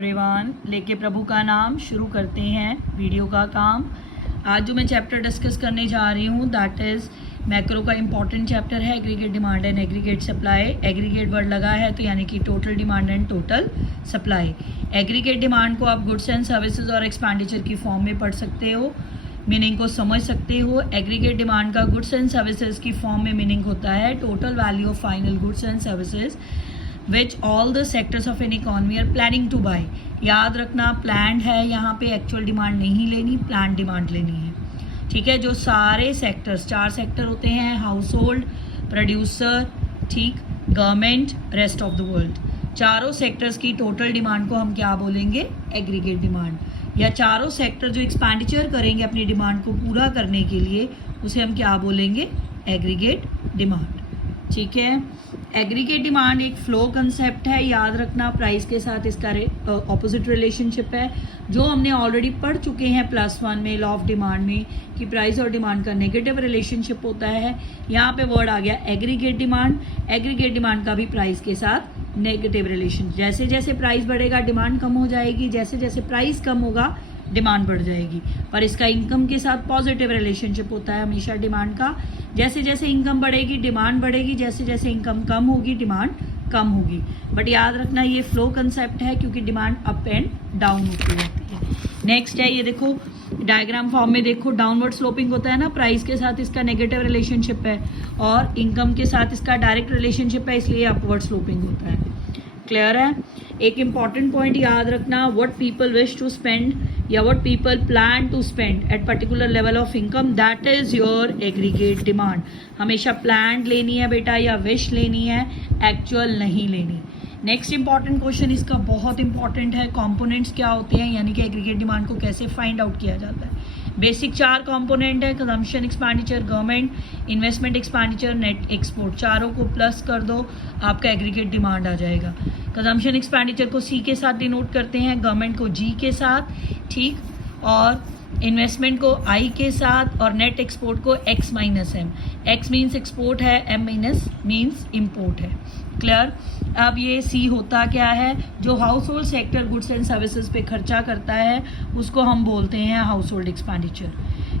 Everyone, लेके प्रभु का नाम शुरू करते हैं वीडियो का काम। आज जो मैं चैप्टर डिस्कस करने जा रही हूँ दैट इज़ मैक्रो का इम्पॉर्टेंट चैप्टर है, aggregate demand and aggregate supply. Aggregate word लगा है तो यानी कि total demand and total supply. Aggregate demand को आप गुड्स एंड सर्विसेज और एक्सपेंडिचर की फॉर्म में पढ़ सकते हो, मीनिंग को समझ सकते हो। एग्रीगेट डिमांड का गुड्स एंड सर्विसेज की फॉर्म में मीनिंग होता है total value of final goods and services which all the sectors of an economy are planning to buy. याद रखना प्लान्ड है, यहाँ पे एक्चुअल डिमांड नहीं लेनी, प्लान डिमांड लेनी है। ठीक है, जो सारे सेक्टर्स, 4 सेक्टर होते हैं, हाउस होल्ड, प्रोड्यूसर, ठीक, government, rest of the world. चारों सेक्टर्स की टोटल डिमांड को हम क्या बोलेंगे? Aggregate demand. या चारों सेक्टर जो एक्सपेंडिचर करेंगे अपनी डिमांड को पूरा करने के लिए, उसे हम क्या बोलेंगे? Aggregate demand. ठीक है, एग्रीगेट डिमांड एक फ्लो कंसेप्ट है। याद रखना प्राइस के साथ इसका ऑपोजिट रिलेशनशिप है, जो हमने ऑलरेडी पढ़ चुके हैं +1 में लॉ ऑफ डिमांड में, कि प्राइस और डिमांड का नेगेटिव रिलेशनशिप होता है। यहाँ पे वर्ड आ गया एग्रीगेट डिमांड। एग्रीगेट डिमांड का भी प्राइस के साथ नेगेटिव रिलेशन। जैसे जैसे प्राइस बढ़ेगा डिमांड कम हो जाएगी, जैसे जैसे प्राइस कम होगा डिमांड बढ़ जाएगी। पर इसका इनकम के साथ पॉजिटिव रिलेशनशिप होता है हमेशा डिमांड का। जैसे जैसे इनकम बढ़ेगी डिमांड बढ़ेगी, जैसे जैसे इनकम कम होगी डिमांड कम होगी। बट याद रखना ये फ्लो कंसेप्ट है, क्योंकि डिमांड अप एंड डाउन होती रहती है। नेक्स्ट है, ये देखो डायग्राम फॉर्म में देखो, डाउनवर्ड स्लोपिंग होता है ना, प्राइस के साथ इसका नेगेटिव रिलेशनशिप है और इनकम के साथ इसका डायरेक्ट रिलेशनशिप है, इसलिए अपवर्ड स्लोपिंग होता है। क्लियर है? एक इंपॉर्टेंट पॉइंट याद रखना, what people wish to spend या what people plan to spend at particular level of income, that is your aggregate demand. हमेशा प्लान लेनी है बेटा या विश लेनी है, एक्चुअल नहीं लेनी। नेक्स्ट इंपॉर्टेंट क्वेश्चन इसका बहुत इंपॉर्टेंट है, कंपोनेंट्स क्या होते हैं, यानी कि एग्रीगेट डिमांड को कैसे फाइंड आउट किया जाता है। बेसिक 4 कंपोनेंट है, consumption expenditure, government, investment expenditure, net export. चारों को प्लस कर दो, आपका एग्रीगेट डिमांड आ जाएगा। कंजम्पशन एक्सपेंडिचर को C के साथ डिनोट करते हैं, गवर्नमेंट को G के साथ, ठीक, और इन्वेस्टमेंट को I के साथ, और नेट एक्सपोर्ट को X - M। X means export है, M मीन्स इम्पोर्ट है। क्लियर? अब ये C होता क्या है? जो house hold sector goods and services पे खर्चा करता है उसको हम बोलते हैं हाउस होल्ड एक्सपेंडिचर।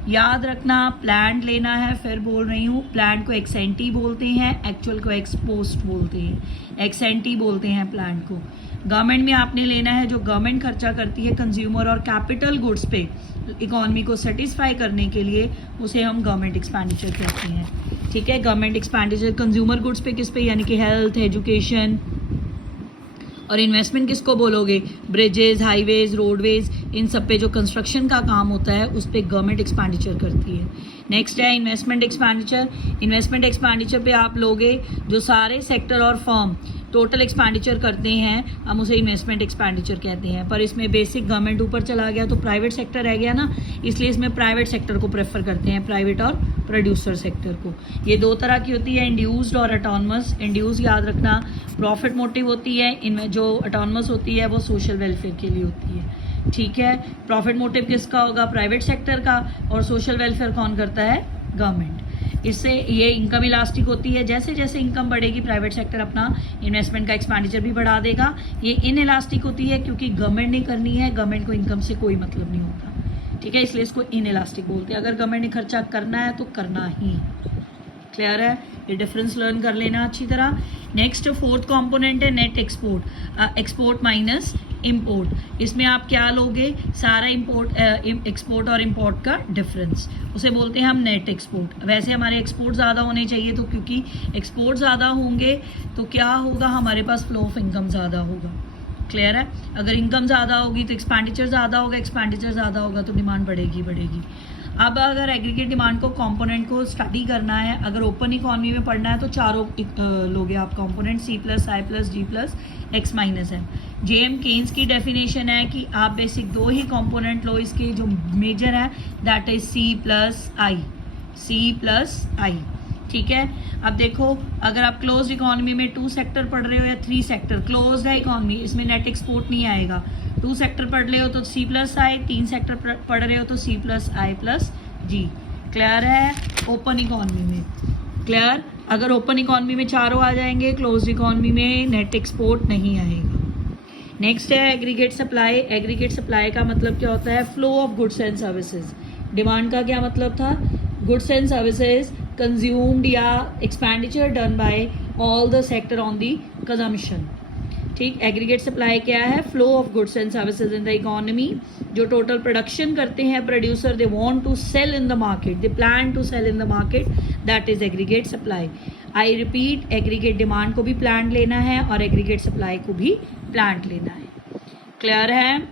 याद रखना प्लान लेना है, फिर बोल रही हूँ, प्लान को एक्स एंटी बोलते हैं, एक्चुअल को एक्स पोस्ट बोलते हैं। एक्स एंटी बोलते हैं प्लान को। गवर्नमेंट में आपने लेना है जो गवर्नमेंट खर्चा करती है कंज्यूमर और कैपिटल गुड्स पे इकोनॉमी को सेटिस्फाई करने के लिए, उसे हम गवर्नमेंट एक्सपेंडिचर कहते हैं। ठीक है, गवर्नमेंट एक्सपेंडिचर कंज्यूमर गुड्स पे किस पे, यानी कि हेल्थ, एजुकेशन। और इन्वेस्टमेंट किसको बोलोगे? ब्रिजेस, हाईवेज, रोडवेज, इन सब पे जो कंस्ट्रक्शन का काम होता है उस पर गवर्नमेंट एक्सपेंडिचर करती है। नेक्स्ट है इन्वेस्टमेंट एक्सपेंडिचर। इन्वेस्टमेंट एक्सपेंडिचर पे आप लोगे जो सारे सेक्टर और फर्म टोटल एक्सपेंडिचर करते हैं, हम उसे इन्वेस्टमेंट एक्सपेंडिचर कहते हैं। पर इसमें बेसिक गवर्नमेंट ऊपर चला गया तो प्राइवेट सेक्टर रह गया ना, इसलिए इसमें प्राइवेट सेक्टर को प्रेफर करते हैं, प्राइवेट और प्रोड्यूसर सेक्टर को। ये 2 तरह की होती है, इंड्यूस्ड और ऑटोनमस। इंड्यूस याद रखना प्रॉफिट मोटिव होती है, इनमें जो ऑटोनमस होती है वो सोशल वेलफेयर के लिए होती है। ठीक है, प्रॉफिट मोटिव किसका होगा? प्राइवेट सेक्टर का, और सोशल वेलफेयर कौन करता है? गवर्नमेंट। इससे ये इनकम इलास्टिक होती है, जैसे जैसे इनकम बढ़ेगी प्राइवेट सेक्टर अपना इन्वेस्टमेंट का एक्सपेंडिचर भी बढ़ा देगा। ये इन इलास्टिक होती है क्योंकि गवर्नमेंट ने करनी है, गवर्नमेंट को इनकम से कोई मतलब नहीं होता। ठीक है, इसलिए इसको इन इलास्टिक बोलते हैं। अगर गवर्नमेंट ने खर्चा करना है तो करना ही। क्लियर है? ये डिफरेंस लर्न कर लेना अच्छी तरह। नेक्स्ट 4th कंपोनेंट है net export, export minus import. इसमें आप क्या लोगे? सारा इंपोर्ट, एक्सपोर्ट और इंपोर्ट का डिफरेंस, उसे बोलते हैं हम नेट एक्सपोर्ट। वैसे हमारे एक्सपोर्ट ज़्यादा होने चाहिए, तो क्योंकि एक्सपोर्ट ज़्यादा होंगे तो क्या होगा? हमारे पास फ्लो ऑफ इनकम ज़्यादा होगा। क्लियर है? अगर इनकम ज़्यादा होगी तो एक्सपेंडिचर ज़्यादा होगा, एक्सपेंडिचर ज़्यादा होगा तो डिमांड बढ़ेगी बढ़ेगी। अब अगर एग्रीगेट डिमांड को कंपोनेंट को स्टडी करना है, अगर ओपन इकोनॉमी में पढ़ना है तो चारों लोगे आप component, C + I + D + X - M। JM Keynes की डेफिनेशन है कि आप बेसिक 2 ही कंपोनेंट लो, इसके जो मेजर है दैट इज C + I। ठीक है, अब देखो अगर आप क्लोज इकोनॉमी में 2 सेक्टर पढ़ रहे हो या 3 सेक्टर, क्लोज है इकोनॉमी, इसमें नेट एक्सपोर्ट नहीं आएगा। 2 सेक्टर पढ़ रहे हो तो C + I, 3 सेक्टर पढ़ रहे हो तो C + I + G। क्लियर है? ओपन इकोनॉमी में क्लियर। अगर ओपन इकोनॉमी में चारों आ जाएंगे, क्लोज इकोनॉमी में नेट एक्सपोर्ट नहीं आएगा। नेक्स्ट है एग्रीगेट सप्लाई। एग्रीगेट सप्लाई का मतलब क्या होता है? Flow of goods and services. Demand का क्या मतलब था? गुड्स एंड सर्विसेज कंज्यूम्ड या expenditure done by all the sector on the consumption. ठीक, एग्रीगेट सप्लाई क्या है? Flow of goods and services in the economy. जो टोटल प्रोडक्शन करते हैं producer, they want to sell in the market, they plan to sell in the market, that is aggregate supply. I repeat, aggregate demand को भी plan लेना है और aggregate supply को भी प्लान लेना है। क्लियर है?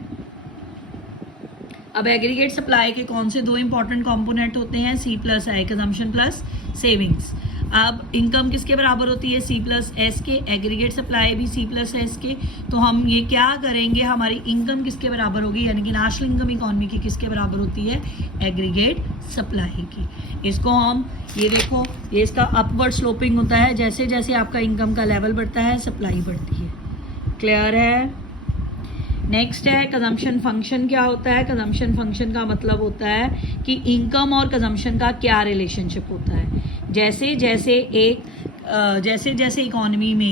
अब एग्रीगेट सप्लाई के कौन से दो इंपॉर्टेंट कंपोनेंट होते हैं? सी प्लस आई, कंजम्पशन प्लस सेविंग्स। अब इनकम किसके बराबर होती है? सी प्लस एस के। एग्रीगेट सप्लाई भी सी प्लस एस के। तो हम ये क्या करेंगे, हमारी इनकम किसके बराबर होगी, यानी कि नेशनल इनकम इकोनॉमी की किसके बराबर होती है? एग्रीगेट सप्लाई की। इसको हम ये देखो, ये इसका अपवर्ड स्लोपिंग होता है, जैसे जैसे आपका इनकम का लेवल बढ़ता है सप्लाई बढ़ती है। क्लियर है? नेक्स्ट है कंजम्पशन फंक्शन। क्या होता है? कंजम्पशन फंक्शन का मतलब होता है कि इनकम और कंजम्पशन का क्या रिलेशनशिप होता है। जैसे जैसे इकोनॉमी में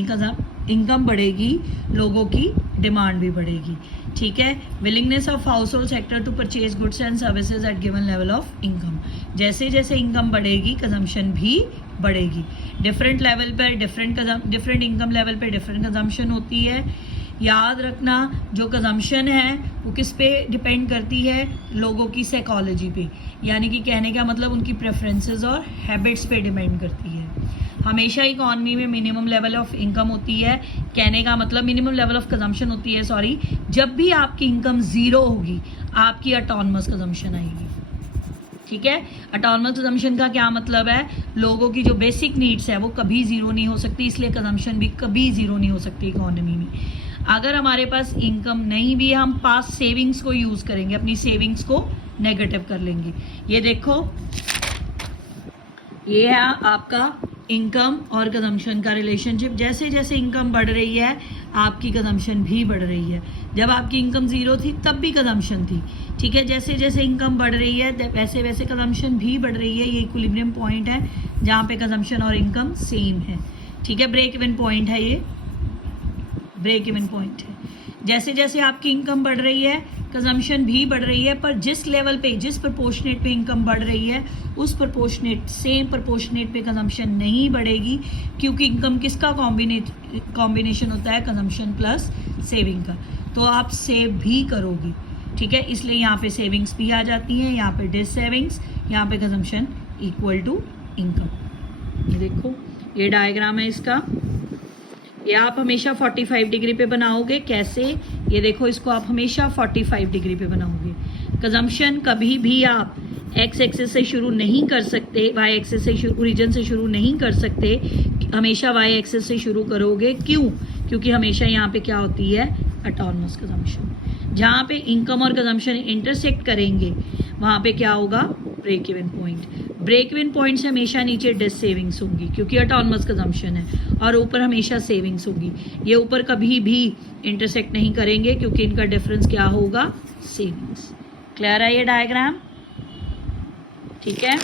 इनकम बढ़ेगी, लोगों की डिमांड भी बढ़ेगी। ठीक है, willingness of household sector to purchase goods and services at given level of income. जैसे जैसे इनकम बढ़ेगी कंजम्पशन भी बढ़ेगी। डिफरेंट लेवल पर डिफरेंट इनकम लेवल पर डिफरेंट कंजम्पशन होती है। याद रखना, जो कंजम्पशन है वो किस पे डिपेंड करती है? लोगों की साइकोलॉजी पे, यानी कि कहने का मतलब उनकी प्रेफरेंसेस और हैबिट्स पे डिपेंड करती है। हमेशा इकोनॉमी में मिनिमम लेवल ऑफ इनकम होती है, कहने का मतलब मिनिमम लेवल ऑफ कंजम्पशन होती है, सॉरी, जब भी आपकी इनकम जीरो होगी आपकी ऑटोनमस कंजम्पशन आएगी। ठीक है, ऑटोनमस कंजम्पशन का क्या मतलब है? लोगों की जो बेसिक नीड्स है वो कभी जीरो नहीं हो सकती, इसलिए कंजम्पशन भी कभी जीरो नहीं हो सकती इकोनॉमी में। अगर हमारे पास इनकम नहीं भी है, हम पास सेविंग्स को यूज करेंगे, अपनी सेविंग्स को नेगेटिव कर लेंगे। ये देखो, ये है आपका इनकम और कंजम्पशन का रिलेशनशिप। जैसे जैसे इनकम बढ़ रही है आपकी कंजम्पशन भी बढ़ रही है। जब आपकी इनकम जीरो थी तब भी कंजम्पशन थी। ठीक है, जैसे जैसे इनकम बढ़ रही है वैसे वैसे कंजम्पशन भी बढ़ रही है। ये इक्विलिब्रियम पॉइंट है जहाँ पे कंजम्पशन और इनकम सेम है। ठीक है, ब्रेक इवन पॉइंट है, ये ब्रेक इवन पॉइंट है। जैसे जैसे आपकी इनकम बढ़ रही है कंजम्पशन भी बढ़ रही है, पर जिस लेवल पे, जिस प्रोपोर्शनेट पे इनकम बढ़ रही है उस सेम प्रोपोर्शनेट पे कंजम्पशन नहीं बढ़ेगी, क्योंकि इनकम किसका कॉम्बिनेशन होता है? कंजम्पशन प्लस सेविंग का। तो आप सेव भी करोगी। ठीक है, इसलिए यहाँ पे सेविंग्स भी आ जाती हैं, यहाँ पे डिस सेविंग्स, यहाँ पे कंजम्पशन इक्वल टू इनकम। ये देखो, ये डायग्राम है इसका। ये आप हमेशा 45 डिग्री पे बनाओगे। कैसे? ये देखो, इसको आप हमेशा 45 डिग्री पे बनाओगे। कंजम्पशन कभी भी आप एक्स एक्सिस से शुरू नहीं कर सकते, वाई एक्सिस से ओरिजिन से शुरू नहीं कर सकते, हमेशा वाई एक्सिस से शुरू करोगे। क्यों? क्योंकि हमेशा यहाँ पे क्या होती है? Autonomous consumption. जहाँ पे इनकम और कंजम्पशन इंटरसेक्ट करेंगे वहाँ पे क्या होगा? Break even point. Break even point से हमेशा नीचे डिस सेविंग्स होंगी, क्योंकि ऑटोनमस कंजम्पशन है, और ऊपर हमेशा सेविंग्स होगी। ये ऊपर कभी भी इंटरसेक्ट नहीं करेंगे, क्योंकि इनका डिफरेंस क्या होगा? सेविंग्स। क्लियर है ये डायग्राम? ठीक है,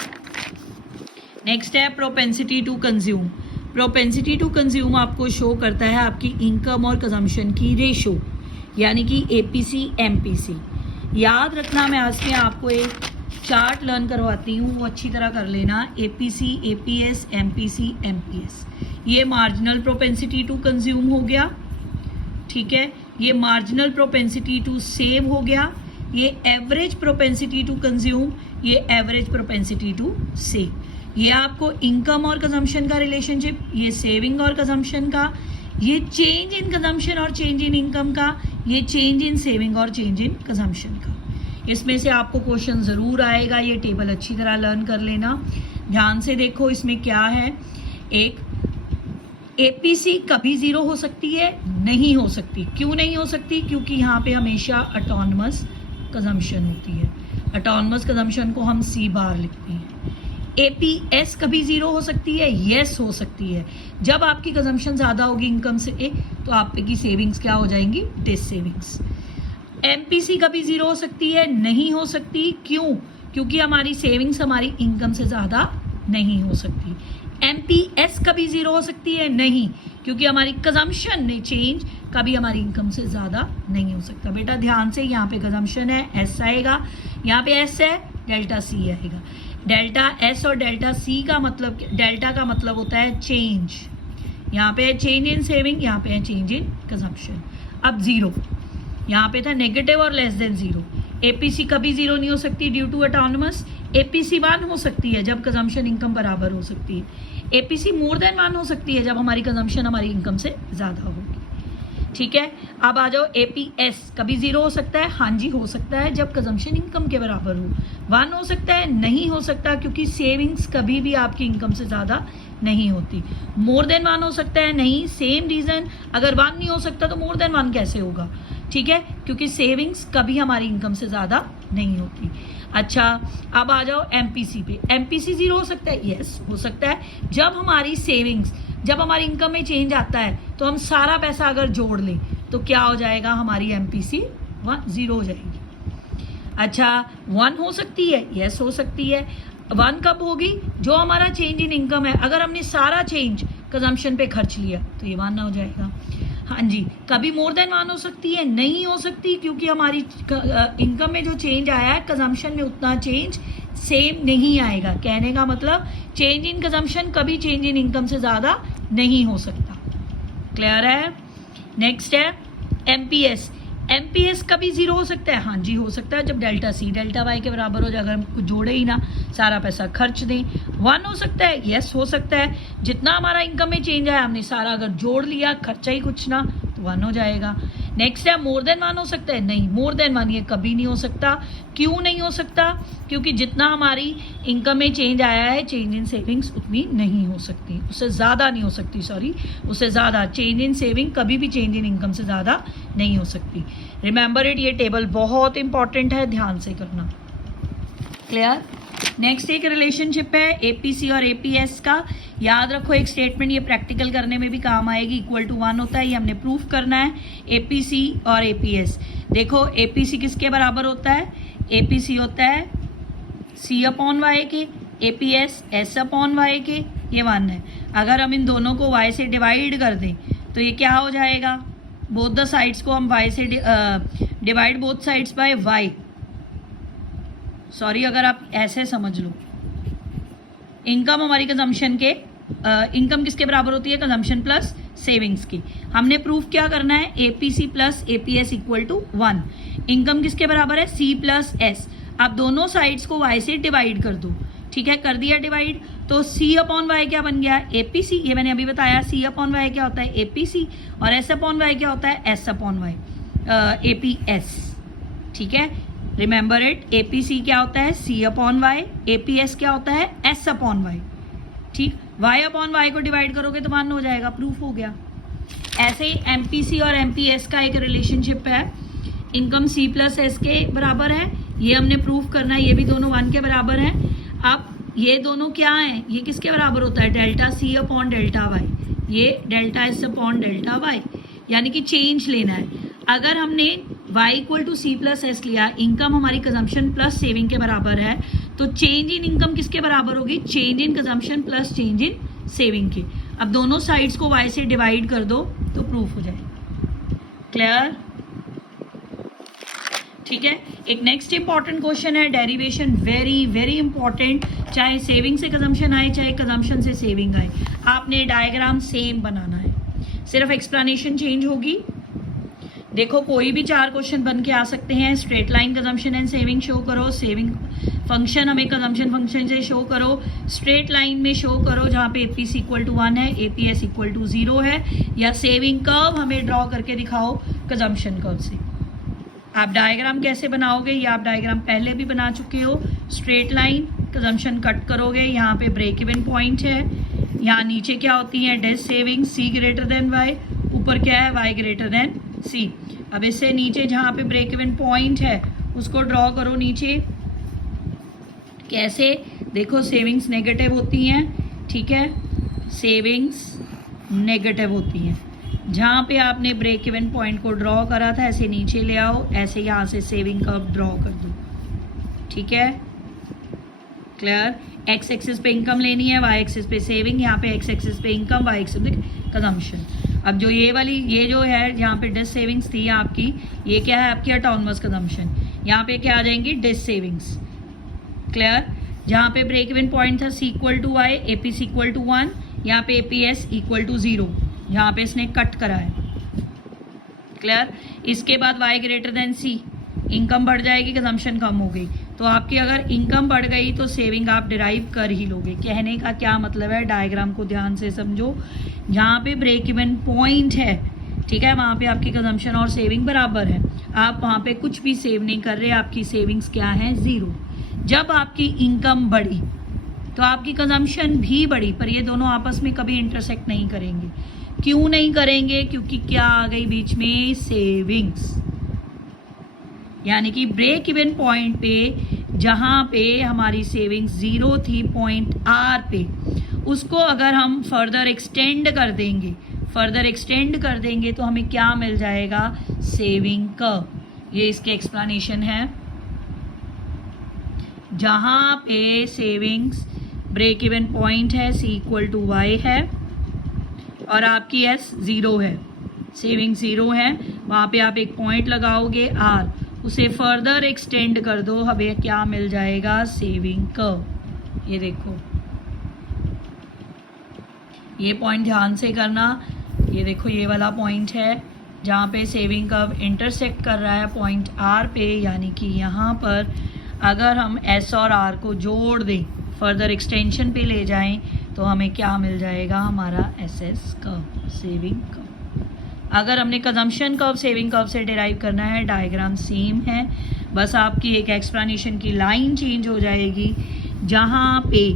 नेक्स्ट है propensity to consume. Propensity to consume आपको शो करता है आपकी इनकम और कंजम्पशन की रेशो, यानी कि एपीसी एमपीसी। याद रखना, मैं आज में आपको एक चार्ट लर्न करवाती हूँ, वो अच्छी तरह कर लेना। APC, APS, MPC, MPS. ये मार्जिनल प्रोपेंसिटी टू कंज्यूम हो गया। ठीक है, ये मार्जिनल प्रोपेंसिटी टू सेव हो गया। ये एवरेज प्रोपेंसिटी टू कंज्यूम, ये एवरेज प्रोपेंसिटी टू सेव। ये आपको इनकम और कंजम्पशन का रिलेशनशिप, ये सेविंग और कंजम्पशन का, ये चेंज इन कंजम्पशन और चेंज इन इनकम का, ये चेंज इन सेविंग और चेंज इन कंजम्पशन का। इसमें से आपको क्वेश्चन ज़रूर आएगा, ये टेबल अच्छी तरह लर्न कर लेना। ध्यान से देखो, इसमें क्या है? एक एपीसी कभी जीरो हो सकती है? नहीं हो सकती। क्यों नहीं हो सकती? क्योंकि यहाँ पे हमेशा ऑटोनमस कंजम्पशन होती है। ऑटोनमस कंजम्पशन को हम सी बार लिखते हैं। एपीएस कभी जीरो हो सकती है? यस, हो सकती है। जब आपकी कंजम्पशन ज़्यादा होगी इनकम से तो आपकी सेविंग्स क्या हो जाएंगी? Dissavings. एमपीसी कभी जीरो हो सकती है? नहीं हो सकती। क्यों? क्योंकि हमारी सेविंग्स हमारी इनकम से ज़्यादा नहीं हो सकती। एमपीएस कभी जीरो हो सकती है? नहीं, क्योंकि हमारी कंजम्पशन ने चेंज कभी हमारी इनकम से ज़्यादा नहीं हो सकता। बेटा ध्यान से, यहाँ पे कंजम्पशन है, एस आएगा, यहाँ पे एस है, डेल्टा सी आएगा। डेल्टा एस और डेल्टा सी का मतलब, डेल्टा का मतलब होता है चेंज। यहाँ पे है चेंज इन सेविंग, यहाँ पे है चेंज इन कंजम्पशन। अब जीरो, यहाँ पे था नेगेटिव और लेस देन जीरो। एपीसी कभी जीरो नहीं हो सकती ड्यू टू ऑटोनोमस। एपीसी 1 हो सकती है जब कंजम्पशन इनकम बराबर हो सकती है। एपीसी मोर देन 1 हो सकती है जब हमारी कंजम्पशन हमारी इनकम से ज़्यादा होगी। ठीक है, अब आ जाओ एपीएस कभी जीरो हो सकता है, हाँ जी हो सकता है जब कंजम्पशन इनकम के बराबर हो। 1 हो सकता है, नहीं हो सकता क्योंकि सेविंग्स कभी भी आपकी इनकम से ज़्यादा नहीं होती। मोर देन 1 हो सकता है, नहीं, सेम रीज़न। अगर 1 नहीं हो सकता तो मोर देन 1 कैसे होगा? ठीक है, क्योंकि सेविंग्स कभी हमारी इनकम से ज़्यादा नहीं होती। अच्छा, अब आ जाओ एमपीसी पे। एमपीसी जीरो हो सकता है, यस हो सकता है जब हमारी सेविंग्स, जब हमारी इनकम में चेंज आता है तो हम सारा पैसा अगर जोड़ लें तो क्या हो जाएगा, हमारी एमपीसी 0 हो जाएगी। अच्छा, 1 हो सकती है, यस हो सकती है। 1 कब होगी? जो हमारा चेंज इन इनकम है, अगर हमने सारा चेंज कंजम्पशन पे खर्च लिया तो ये 1 हो जाएगा। हाँ जी, कभी मोर देन 1 हो सकती है, नहीं हो सकती क्योंकि हमारी इनकम में जो चेंज आया है कंजम्पशन में उतना चेंज सेम नहीं आएगा। कहने का मतलब चेंज इन कंजम्पशन कभी चेंज इन इनकम से ज़्यादा नहीं हो सकता। क्लियर है? नेक्स्ट है एमपीएस। एमपीएस कभी जीरो हो सकता है, हाँ जी हो सकता है जब डेल्टा सी डेल्टा वाई के बराबर हो जाए, अगर हम कुछ जोड़े ही ना, सारा पैसा खर्च दें। 1 हो सकता है, यस हो सकता है जितना हमारा इनकम में चेंज आया हमने सारा अगर जोड़ लिया, खर्चा ही कुछ ना, तो 1 हो जाएगा। नेक्स्ट है मोर देन 1 हो सकता है, नहीं मोर देन 1 ये कभी नहीं हो सकता। क्यों नहीं हो सकता? क्योंकि जितना हमारी इनकम में चेंज आया है चेंज इन सेविंग्स उतनी नहीं हो सकती, उससे ज़्यादा नहीं हो सकती, सॉरी उससे ज़्यादा। चेंज इन सेविंग कभी भी चेंज इन इनकम से ज़्यादा नहीं हो सकती। रिमेंबर इट, ये टेबल बहुत इंपॉर्टेंट है, ध्यान से करना। क्लियर? नेक्स्ट एक रिलेशनशिप है एपीसी और एपीएस का। याद रखो एक स्टेटमेंट, ये प्रैक्टिकल करने में भी काम आएगी। इक्वल टू 1 होता है, ये हमने प्रूफ करना है। एपीसी और एपीएस, देखो एपीसी किसके बराबर होता है? एपीसी होता है सी अपॉन वाई के, एपीएस एस अपॉन वाई के, ये 1 है। अगर हम इन दोनों को वाई से डिवाइड कर दें तो ये क्या हो जाएगा? बोथ द साइड्स को हम वाई से divide both sides by Y. Sorry, अगर आप ऐसे समझ लो, इनकम हमारी कंजम्पशन के, इनकम किसके बराबर होती है? कंजम्पशन प्लस सेविंग्स की। हमने प्रूफ क्या करना है? APC plus APS equal to 1। Income किसके बराबर है? C plus S. आप दोनों साइड्स को वाई से डिवाइड कर दो। ठीक है, कर दिया डिवाइड, तो सी अपॉन वाई क्या बन गया? एपीसी। ये मैंने अभी बताया, सी अपॉन वाई क्या होता है? एपीसी। और एस अपॉन वाई क्या होता है? S upon Y, APS. ठीक है, रिमेंबर इट, एपीसी क्या होता है? सी अपॉन वाई। एपीएस क्या होता है? S upon Y. ठीक, वाई अपॉन वाई को डिवाइड करोगे तो 1 हो जाएगा, प्रूफ हो गया। ऐसे ही एमपीसी और एमपीएस का एक रिलेशनशिप है, इनकम सी प्लस एस के बराबर है, ये हमने प्रूफ करना है। ये भी दोनों 1 के बराबर हैं। अब ये दोनों क्या हैं? ये किसके बराबर होता है? Delta C upon delta Y, ये delta S upon delta Y, यानी कि चेंज लेना है। अगर हमने y equal to C plus S लिया, इनकम हमारी कंजम्पशन प्लस सेविंग के बराबर है, तो चेंज इन इनकम किसके बराबर होगी? Change in consumption plus change in saving के। अब दोनों साइड्स को y से डिवाइड कर दो तो प्रूफ हो जाए। क्लियर? ठीक है, एक नेक्स्ट इंपॉर्टेंट क्वेश्चन है, डेरिवेशन, वेरी वेरी इंपॉर्टेंट। चाहे सेविंग से कंजम्पशन आए चाहे कंजम्पशन से सेविंग आए, आपने डायग्राम सेम बनाना है, सिर्फ एक्सप्लेनेशन चेंज होगी। देखो कोई भी 4 क्वेश्चन बन के आ सकते हैं। Straight line consumption and saving show करो, सेविंग फंक्शन हमें कंजम्पशन फंक्शन से शो करो, स्ट्रेट लाइन में शो करो जहाँ पे एपीसी इक्वल टू 1 है, एपीएस इक्वल टू 0 है, या सेविंग कर्व हमें ड्रॉ करके दिखाओ कंजम्पशन कर्व से। आप डायग्राम कैसे बनाओगे ये आप डायग्राम पहले भी बना चुके हो। स्ट्रेट लाइन, कंजम्पशन कट करोगे, यहाँ पे ब्रेक इवन पॉइंट है, यहाँ नीचे क्या होती है? डेज सेविंग, सी ग्रेटर देन वाई, ऊपर क्या है? वाई ग्रेटर देन सी। अब इससे नीचे जहाँ पे ब्रेक इवन पॉइंट है उसको ड्रॉ करो नीचे। कैसे? देखो सेविंग्स नेगेटिव होती हैं, ठीक है, सेविंग्स नेगेटिव होती हैं। जहाँ पे आपने ब्रेक इवन पॉइंट को ड्रॉ करा था ऐसे नीचे ले आओ, ऐसे यहाँ से सेविंग कर्व ड्रॉ कर दो। ठीक है, क्लियर? एक्स एक्सिस पे इनकम लेनी है, वाई एक्सिस पे सेविंग, यहाँ पे एक्स एक्सिस पे इनकम, वाई एक्सिस पे कंजम्पशन। अब जो ये जो है यहाँ पे डिस सेविंग्स थी आपकी, ये क्या है आपकी ऑटोनमस कंजम्पशन, यहाँ पे क्या आ जाएंगी डिस सेविंग्स। क्लियर। जहाँ पे ब्रेक इवन पॉइंट था C equal to Y, A P C equal to 1, यहाँ पे A P S equal to 0, यहाँ पे इसने कट करा है। क्लियर। इसके बाद y ग्रेटर देन सी, इनकम बढ़ जाएगी, कंजम्पशन कम हो गई, तो आपकी अगर इनकम बढ़ गई तो सेविंग आप डिराइव कर ही लोगे। कहने का क्या मतलब है, डायग्राम को ध्यान से समझो। जहाँ पे ब्रेक इवन पॉइंट है, ठीक है, वहाँ पे आपकी कंजम्पशन और सेविंग बराबर है, आप वहाँ पे कुछ भी सेव नहीं कर रहे, आपकी सेविंग्स क्या है 0। जब आपकी इनकम बढ़ी तो आपकी कंजम्पशन भी बढ़ी, पर ये दोनों आपस में कभी इंटरसेक्ट नहीं करेंगे। क्यों नहीं करेंगे, क्योंकि क्या आ गई बीच में सेविंग्स। यानी कि ब्रेक इवन पॉइंट पे जहाँ पे हमारी सेविंग्स 0 थी पॉइंट आर पे, उसको अगर हम फर्दर एक्सटेंड कर देंगे तो हमें क्या मिल जाएगा, सेविंग कर्व। ये इसके एक्सप्लेनेशन है। जहाँ पे सेविंग्स ब्रेक इवन पॉइंट है सी इक्वल टू वाई है और आपकी एस 0 है, सेविंग 0 है, वहाँ पे आप एक पॉइंट लगाओगे आर, उसे फर्दर एक्सटेंड कर दो, हमें क्या मिल जाएगा, सेविंग कर्व। ये देखो, ये पॉइंट ध्यान से करना। ये देखो ये वाला पॉइंट है जहाँ पे सेविंग कर्व इंटरसेक्ट कर रहा है पॉइंट आर पे, यानी कि यहाँ पर अगर हम एस और आर को जोड़ दें, फर्दर एक्सटेंशन पे ले जाएं, तो हमें क्या मिल जाएगा, हमारा S S curve, saving curve. अगर हमने कंजम्पशन कर्व सेविंग कर्व से डिराइव करना है, डायग्राम सेम है, बस आपकी एक एक्सप्लेनेशन की लाइन चेंज हो जाएगी। जहाँ पे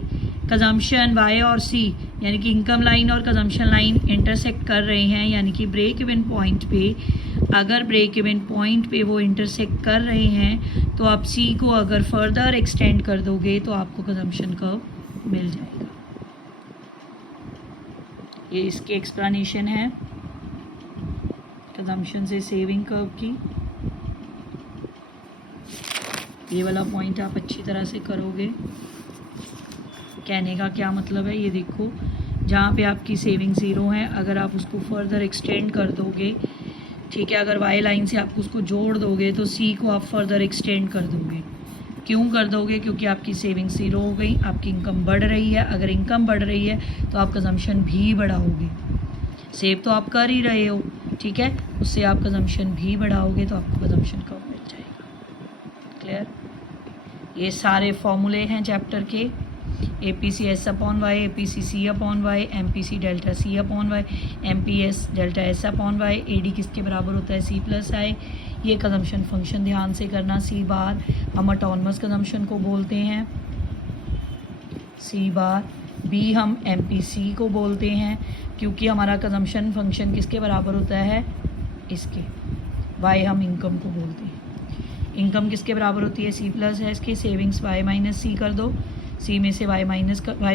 कंजम्पशन वाई और सी यानी कि इनकम लाइन और कंजम्पशन लाइन इंटरसेक्ट कर रहे हैं, यानी कि ब्रेक इवन पॉइंट पे, अगर ब्रेक इवन पॉइंट पे वो इंटरसेक्ट कर रहे हैं तो आप सी को अगर फर्दर एक्सटेंड कर दोगे तो आपको कंजम्पशन कर्व मिल जाएगा। ये इसकी एक्सप्लेनेशन है कंजम्पशन से सेविंग कर्व की। ये वाला पॉइंट आप अच्छी तरह से करोगे। कहने का क्या मतलब है, ये देखो जहाँ पे आपकी सेविंग 0 है, अगर आप उसको फर्दर एक्सटेंड कर दोगे, ठीक है, अगर वाई लाइन से आप उसको जोड़ दोगे तो सी को आप फर्दर एक्सटेंड कर दोगे। क्यों कर दोगे, क्योंकि आपकी सेविंग 0 हो गई, आपकी इनकम बढ़ रही है। अगर इनकम बढ़ रही है तो आप कंजम्पशन भी बढ़ाओगे। सेव तो आप कर ही रहे हो, ठीक है, उससे आप कंजम्पशन भी बढ़ाओगे तो आपको कंजम्पशन कम मिल जाएगा। क्लियर। ये सारे फॉर्मूले हैं चैप्टर के, A P C S upon Y, A P C C upon Y, M P C delta C upon Y, M P S delta S upon Y, A D किसके बराबर होता है, सी प्लस आई। ये consumption function ध्यान से करना। सी बार हम autonomous consumption को बोलते हैं, सी बार बी हम एम पी सी को बोलते हैं, क्योंकि हमारा कंजम्पशन फंक्शन किसके बराबर होता है, इसके। वाई हम इनकम को बोलते हैं। इनकम किसके बराबर होती है, सी प्लस है इसके। सेविंग्स वाई माइनस सी कर दो, सी में से वाई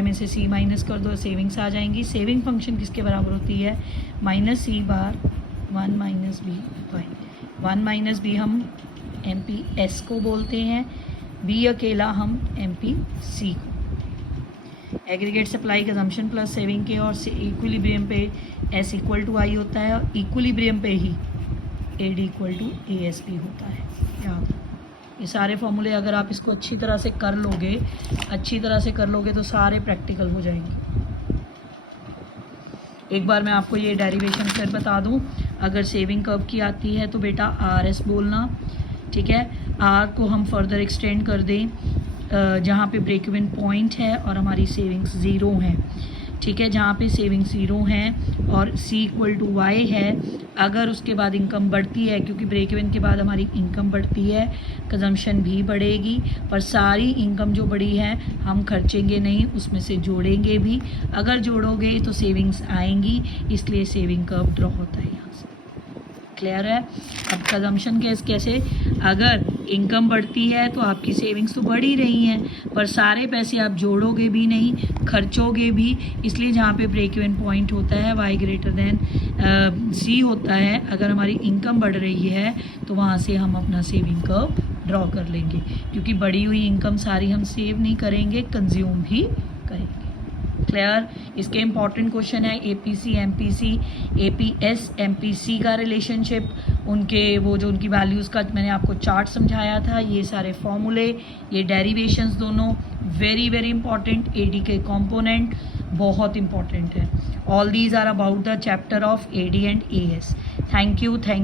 में से सी माइनस कर दो, सेविंग्स आ जाएंगी। सेविंग फंक्शन किसके बराबर होती है, minus C bar 1 minus B Y. 1 minus B हम एम पी एस को बोलते हैं, बी अकेला हम एम पी सी को। Aggregate supply consumption plus saving के और इक्विलिब्रियम पे एस इक्वल टू आई होता है, और इक्विलिब्रियम पे ही A D equal to A S P होता है। याद, ये सारे फॉर्मूले अगर आप इसको अच्छी तरह से कर लोगे तो सारे प्रैक्टिकल हो जाएंगे। एक बार मैं आपको ये डेरिवेशन फिर बता दूं। अगर सेविंग कर्व की आती है तो बेटा आर एस बोलना, ठीक है। आर को हम फर्दर एक्सटेंड कर दें जहाँ पे ब्रेक इवन पॉइंट है और हमारी सेविंग्स 0 हैं, ठीक है। जहाँ पे सेविंग 0 हैं और सी इक्वल टू वाई है, अगर उसके बाद इनकम बढ़ती है, क्योंकि ब्रेक इवन के बाद हमारी इनकम बढ़ती है, कंजम्पशन भी बढ़ेगी, पर सारी इनकम जो बढ़ी है हम खर्चेंगे नहीं, उसमें से जोड़ेंगे भी। अगर जोड़ोगे तो सेविंग्स आएंगी, इसलिए सेविंग कर्व ड्रॉ होता है यहाँ से। क्लियर है। अब कंजम्पशन केस कैसे, अगर इनकम बढ़ती है तो आपकी सेविंग्स तो बढ़ ही रही हैं, पर सारे पैसे आप जोड़ोगे भी नहीं, खर्चोगे भी, इसलिए जहाँ पे ब्रेक इवन पॉइंट होता है वाई ग्रेटर देन सी होता है, अगर हमारी इनकम बढ़ रही है तो वहाँ से हम अपना सेविंग कर्व ड्रॉ कर लेंगे, क्योंकि बढ़ी हुई इनकम सारी हम सेव नहीं करेंगे, कंज्यूम भी करेंगे। क्लियर। इसके इंपॉर्टेंट क्वेश्चन है एपीसी एमपीसी एपीएस एमपीसी का रिलेशनशिप, उनके वो जो उनकी वैल्यूज़ का मैंने आपको चार्ट समझाया था, ये सारे फॉर्मूले, ये डेरिवेशंस दोनों वेरी वेरी इंपॉर्टेंट। एडी के कंपोनेंट बहुत इंपॉर्टेंट है। All these are about the chapter of AD and AS. Thank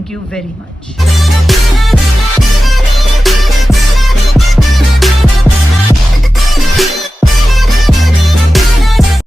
you very much.